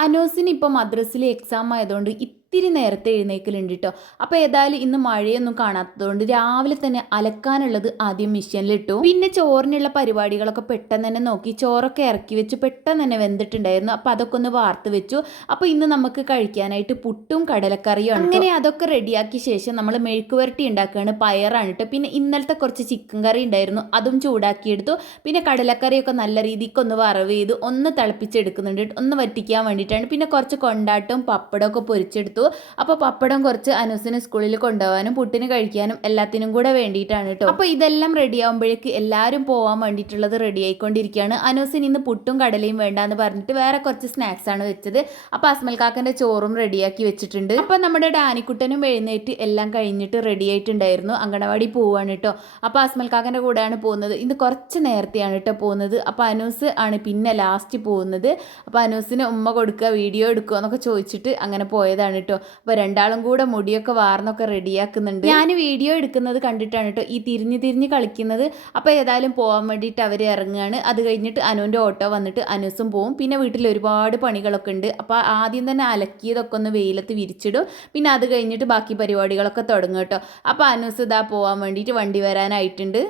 അനോസിന് ഇപ്പോൾ മദ്രസിലെ എക്സാം ആയതുകൊണ്ട് ഇത്തിരി നേരത്തെ എഴുന്നേക്കലുണ്ട് കേട്ടോ അപ്പോൾ ഏതായാലും ഇന്ന് മഴയൊന്നും കാണാത്തതുകൊണ്ട് രാവിലെ തന്നെ അലക്കാനുള്ളത് ആദ്യം മിഷ്യനിലിട്ടു പിന്നെ ചോറിനുള്ള പരിപാടികളൊക്കെ പെട്ടെന്ന് തന്നെ നോക്കി. ചോറൊക്കെ ഇറക്കി വെച്ച്. പെട്ടെന്ന് തന്നെ വെന്തിട്ടുണ്ടായിരുന്നു. അപ്പോൾ അതൊക്കെ ഒന്ന് വാർത്ത് വെച്ചു. അപ്പോൾ ഇന്ന് നമുക്ക് കഴിക്കാനായിട്ട് പുട്ടും കടലക്കറിയും അങ്ങനെ അതൊക്കെ റെഡിയാക്കിയ ശേഷം നമ്മൾ മെഴുക്ക് വരട്ടി ഉണ്ടാക്കുകയാണ്. പയറാണ് കേട്ടോ പിന്നെ ഇന്നലത്തെ കുറച്ച് ചിക്കൻ കറി ഉണ്ടായിരുന്നു. അതും ചൂടാക്കിയെടുത്തു. പിന്നെ കടലക്കറിയൊക്കെ നല്ല രീതിക്ക് ഒന്ന് വറവ് ചെയ്ത്. ഒന്ന് തിളപ്പിച്ചെടുക്കുന്നുണ്ട് ഒന്ന് വറ്റിക്കാൻ വേണ്ടിയിട്ടാണ്. പിന്നെ കുറച്ച് കൊണ്ടാട്ടവും പപ്പടമൊക്കെ പൊരിച്ചെടുത്തു. അപ്പോൾ പപ്പടം കുറച്ച് അനുസിന് സ്കൂളിൽ കൊണ്ടുപോകാനും പുട്ടിന് കഴിക്കാനും എല്ലാത്തിനും കൂടെ വേണ്ടിയിട്ടാണ് കേട്ടോ. അപ്പോൾ ഇതെല്ലാം റെഡി ആകുമ്പോഴേക്ക് എല്ലാവരും പോകാൻ വേണ്ടിയിട്ടുള്ളത് റെഡി ആയിക്കൊണ്ടിരിക്കുകയാണ്. അനുസിന് ഇന്ന് പുട്ടും കടലയും വേണ്ടാന്ന് പറഞ്ഞിട്ട് വേറെ കുറച്ച് സ്നാക്സ് ആണ് വെച്ചത്. അപ്പോൾ അസ്മൽ കാക്കന്റെ ചോറും റെഡിയാക്കി വെച്ചിട്ടുണ്ട്. അപ്പോൾ നമ്മുടെ ഡാനിക്കുട്ടനും എഴുന്നേറ്റ് എല്ലാം കഴിഞ്ഞിട്ട് റെഡി ആയിട്ടുണ്ടായിരുന്നു. അങ്കണവാടി പോവാണ് കേട്ടോ. അപ്പോൾ അസ്മൽ കാക്കന്റെ കൂടെയാണ് പോകുന്നത്. ഇന്ന് കുറച്ച് നേരത്തെയാണ് കേട്ടോ പോകുന്നത്. അപ്പോൾ അനൂസ് ആണ് പിന്നെ ലാസ്റ്റ് പോകുന്നത്. അപ്പോൾ അനൂസിന് ഉമ്മ കൊടുക്കുക വീഡിയോ എടുക്കുക എന്നൊക്കെ ചോദിച്ചിട്ട് അങ്ങനെ പോയതാണ് കേട്ടോ. അപ്പോൾ രണ്ടാളും കൂടെ മുടിയൊക്കെ വാർന്നൊക്കെ റെഡിയാക്കുന്നുണ്ട്. ഞാൻ വീഡിയോ എടുക്കുന്നത് കണ്ടിട്ടാണ് കേട്ടോ. ഈ തിരിഞ്ഞ് തിരിഞ്ഞ് കളിക്കുന്നത്. അപ്പോൾ ഏതായാലും പോകാൻ വേണ്ടിയിട്ട് അവർ ഇറങ്ങുകയാണ് അത് കഴിഞ്ഞിട്ട് അനുവിന്റെ ഓട്ടോ വന്നിട്ട് അനുസും പോവും. പിന്നെ വീട്ടിൽ ഒരുപാട് പണികളൊക്കെ ഉണ്ട്. അപ്പോൾ ആദ്യം തന്നെ അലക്കിയതൊക്കെ ഒന്ന് വെയിലത്ത് വിരിച്ചിടും. പിന്നെ അത് കഴിഞ്ഞിട്ട് ബാക്കി പരിപാടികളൊക്കെ തുടങ്ങും കേട്ടോ. അപ്പോൾ അനുസ് ഇതാ പോകാൻ വേണ്ടിയിട്ട് വണ്ടി വരാനായിട്ടുണ്ട്.